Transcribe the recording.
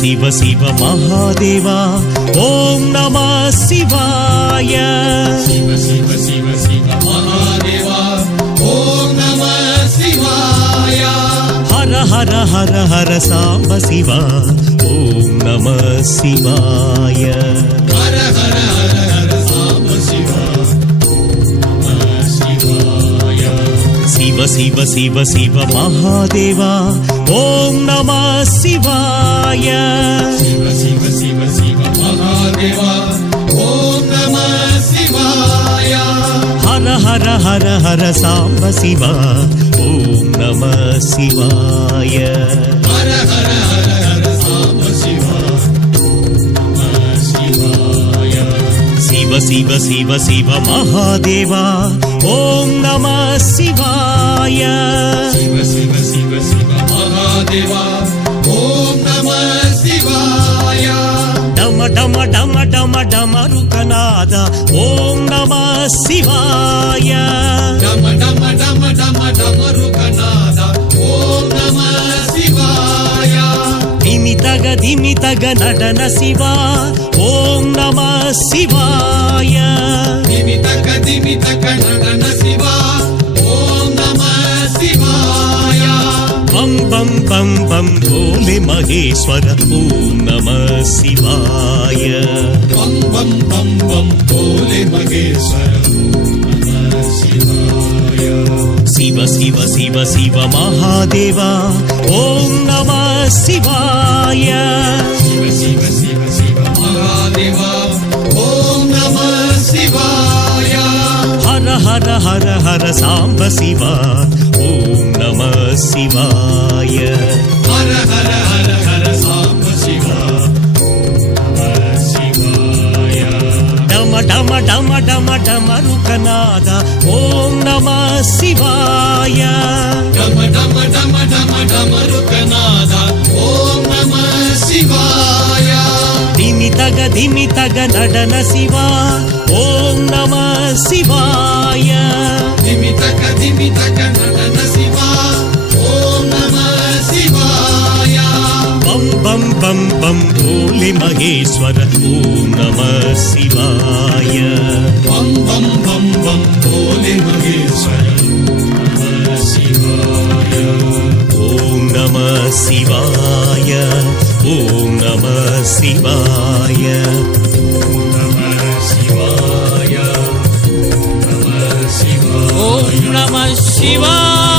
शिव शिव महादेवा ओम नमः शिवाय शिव शिव शिव शिव महादेवा ओम नमः शिवाय हर हर हर हर सांब शिवा ओम नमः शिवाय हर हर हर हर सांब शिवा ओम नमः शिवाय शिव शिव शिव शिव महादेवा ओम नमः शिवाय शिव शिव शिव शिव महादेवा ओम नमः शिवाय हर हर हर हर सांब शिवा ओम नमः शिवाय हर हर हर हर सांब शिवा ओम नमः शिवाय शिव शिव शिव शिव महादेवा ओम नमः शिवाय शिव शिव शिव शिव महादेवा ओम नमः शिवाय डम डम डम डम डमरुकनाद ओम नमः शिवाय डम डम डम डम डमरुकनाद ओम नमः शिवाय धिमि तग नडन शिवा ओम नमः शिवाय धिमि तक नडन शिवा ओम नमः शिवाय बम बम बम बम भोले महेश्वर ओम नमः शिवाय बम बम बम बम भोले महेश्वर ओम नमः शिवाय शिव शिव शिव शिव महादेवा ओम नमः शिवाय शिव शिव शिव शिव महादेवा ओम नमः शिवाय हर हर हर हर सांब शिवा ओम नमः शिवाय हर हर हर हर सांब शिवा ओम नमः शिवाय डम डम डम डम डमरुकनाद ओम नमः शिवाय डम डम डम डम डमरुकनाद ओम नमः शिवाय धिमि तग नडन शिवा ओम नमः शिवाय धिमि तक नडन शिवा ओम नमः शिवाय बम बम बम बम भोले महेश्वर ओम नमः शिवाय बम बम बम बम भोले महेश्वर ओम नमः शिवाय ओम नमः शिवाय ओम नमः शिवाय ओम नमः शिवाय ओम नमः शिवाय।